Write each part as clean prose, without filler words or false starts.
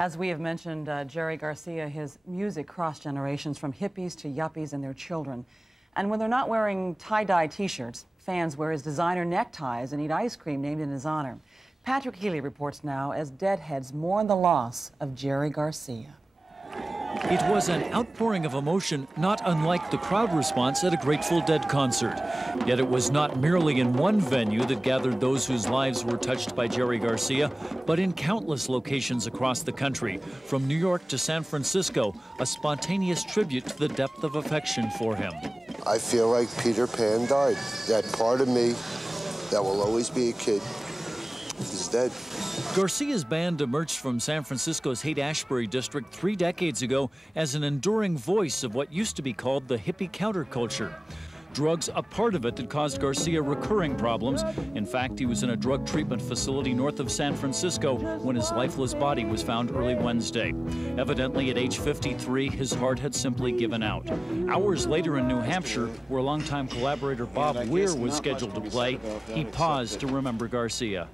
As we have mentioned, Jerry Garcia, his music crossed generations from hippies to yuppies and their children. And when they're not wearing tie-dye T-shirts, fans wear his designer neckties and eat ice cream named in his honor. Patrick Healy reports now as Deadheads mourn the loss of Jerry Garcia. It was an outpouring of emotion not unlike the crowd response at a Grateful Dead concert. Yet it was not merely in one venue that gathered those whose lives were touched by Jerry Garcia, but in countless locations across the country, from New York to San Francisco, a spontaneous tribute to the depth of affection for him. I feel like Peter Pan died. That part of me that will always be a kid is dead. Garcia's band emerged from San Francisco's Haight-Ashbury district 3 decades ago as an enduring voice of what used to be called the hippie counterculture. Drugs a part of it that caused Garcia recurring problems. In fact, he was in a drug treatment facility north of San Francisco when his lifeless body was found early Wednesday. Evidently, at age 53, his heart had simply given out. Hours later in New Hampshire, where longtime collaborator Bob Weir was scheduled to play, he paused to remember Garcia.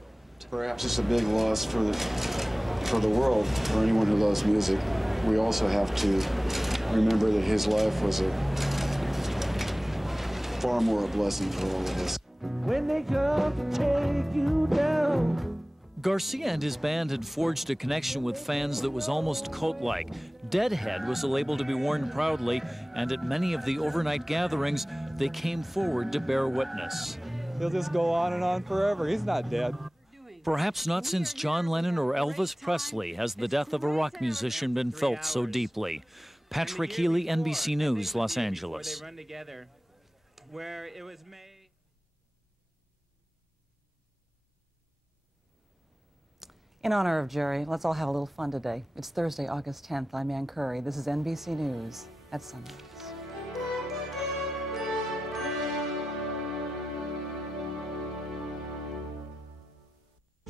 Perhaps it's a big loss for the world, for anyone who loves music. We also have to remember that his life was far more a blessing for all of us. When they come to take you down. Garcia and his band had forged a connection with fans that was almost cult-like. Deadhead was a label to be worn proudly, and at many of the overnight gatherings, they came forward to bear witness. He'll just go on and on forever. He's not dead. Perhaps not since John Lennon or Elvis Presley has the death of a rock musician been felt so deeply. Patrick Healy, NBC News, Los Angeles. In honor of Jerry, let's all have a little fun today. It's Thursday, August 10th. I'm Ann Curry. This is NBC News at sunrise.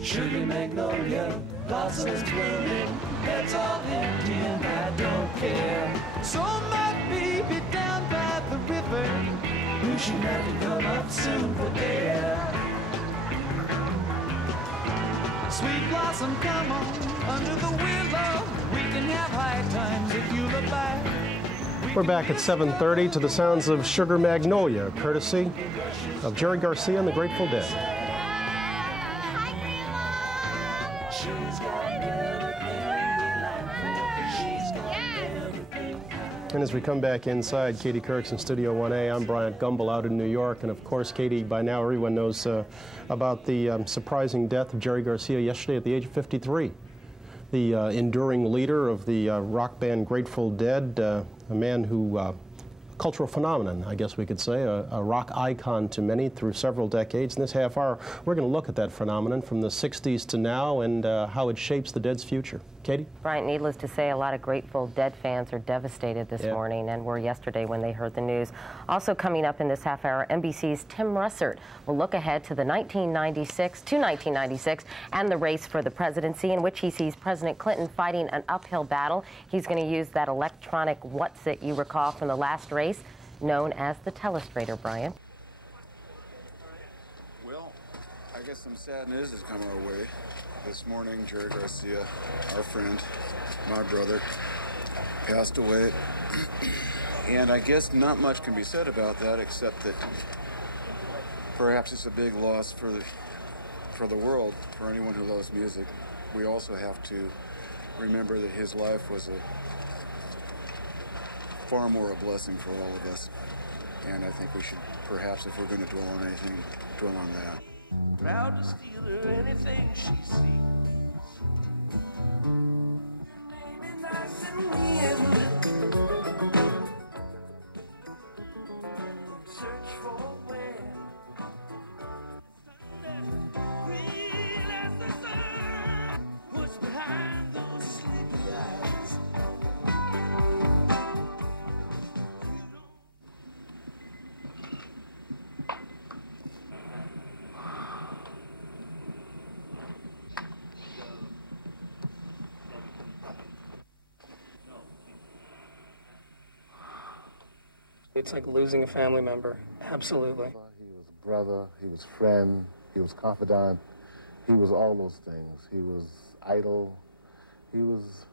Sugar magnolia, blossoms blooming, heads all empty and I don't care. So my baby down by the river, wishing I could come up soon for air. Sweet blossom, come on, under the willow, we can have high times if you look back. We're back at 7:30 to the sounds of Sugar Magnolia, courtesy of Jerry Garcia and the Grateful Dead. And as we come back inside Katie Kirk's in Studio 1A, I'm Bryant Gumbel out in New York. And of course, Katie, by now everyone knows about the surprising death of Jerry Garcia yesterday at the age of 53. The enduring leader of the rock band Grateful Dead, a man who, cultural phenomenon, I guess we could say, a rock icon to many through several decades. In this half hour, we're going to look at that phenomenon from the 60s to now and how it shapes the Dead's future. Katie? Brian, needless to say, a lot of Grateful Dead fans are devastated this morning and were yesterday when they heard the news. Also coming up in this half hour, NBC's Tim Russert will look ahead to 1996 and the race for the presidency, in which he sees President Clinton fighting an uphill battle. He's going to use that electronic what's it you recall from the last race, known as the telestrator, Brian. Well, I guess some sad news has come our way. This morning, Jerry Garcia, our friend, my brother, passed away. And I guess not much can be said about that, except that perhaps it's a big loss for the world, for anyone who loves music. We also have to remember that his life was far more a blessing for all of us. And I think we should, perhaps, if we're going to dwell on anything, dwell on that. Proud to steal her anything she sees. Maybe nice and weird. Search for where. Real as the sun. What's behind those sleepy eyes? It's like losing a family member, absolutely. He was brother, he was friend, he was confidant, he was all those things. He was idol, he was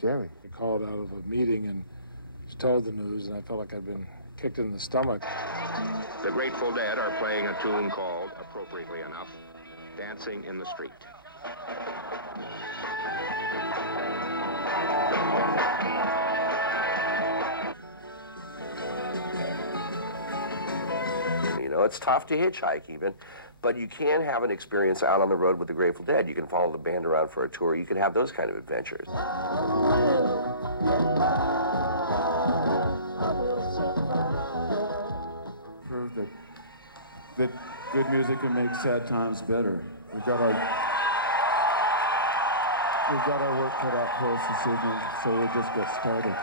Jerry. He called out of a meeting and told the news, and I felt like I'd been kicked in the stomach. The Grateful Dead are playing a tune called, appropriately enough, Dancing in the Street. You know, it's tough to hitchhike even, but you can have an experience out on the road with the Grateful Dead. You can follow the band around for a tour. You can have those kind of adventures. Prove that good music can make sad times better. We've got our work cut out for us this evening, so we'll just get started.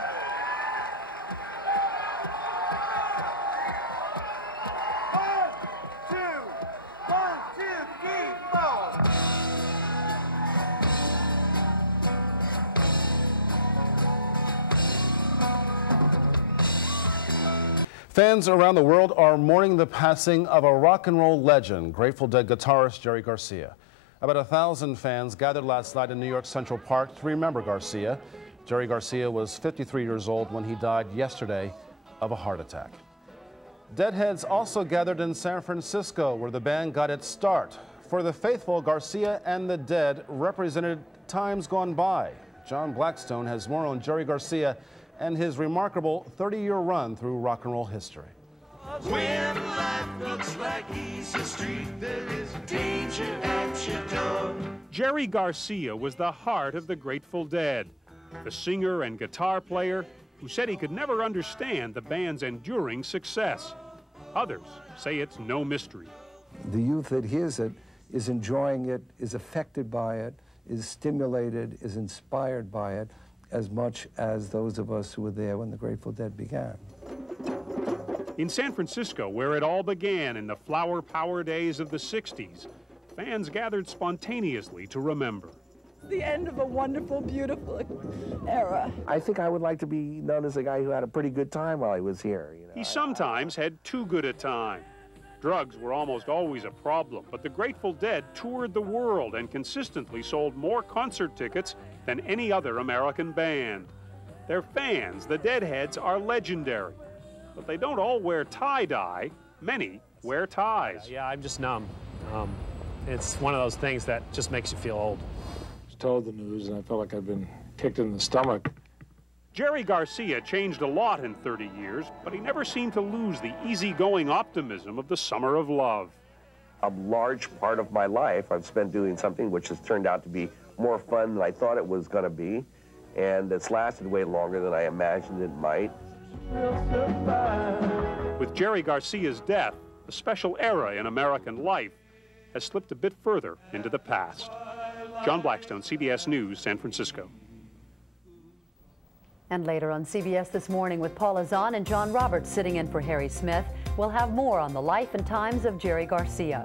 Fans around the world are mourning the passing of a rock and roll legend, Grateful Dead guitarist Jerry Garcia. About 1,000 fans gathered last night in New York Central Park to remember Garcia. Jerry Garcia was 53 years old when he died yesterday of a heart attack. Deadheads also gathered in San Francisco, where the band got its start. For the faithful, Garcia and the Dead represented times gone by. John Blackstone has more on Jerry Garcia and his remarkable 30-year run through rock and roll history. When life looks like easy street, there is danger at your door. Jerry Garcia was the heart of the Grateful Dead, the singer and guitar player who said he could never understand the band's enduring success. Others say it's no mystery. The youth that hears it is enjoying it, is affected by it, is stimulated, is inspired by it, as much as those of us who were there when the Grateful Dead began. In San Francisco, where it all began in the flower power days of the 60s, fans gathered spontaneously to remember. The end of a wonderful, beautiful era. I think I would like to be known as a guy who had a pretty good time while he was here. You know? He sometimes had too good a time. Drugs were almost always a problem, but the Grateful Dead toured the world and consistently sold more concert tickets than any other American band. Their fans, the Deadheads, are legendary, but they don't all wear tie-dye. Many wear ties. Yeah, I'm just numb. It's one of those things that just makes you feel old. I was told the news, and I felt like I'd been kicked in the stomach. Jerry Garcia changed a lot in 30 years, but he never seemed to lose the easygoing optimism of the summer of love. A large part of my life I've spent doing something which has turned out to be more fun than I thought it was going to be, and it's lasted way longer than I imagined it might. With Jerry Garcia's death, a special era in American life has slipped a bit further into the past. John Blackstone, CBS News, San Francisco. And later on CBS This Morning with Paula Zahn and John Roberts sitting in for Harry Smith, we'll have more on the life and times of Jerry Garcia.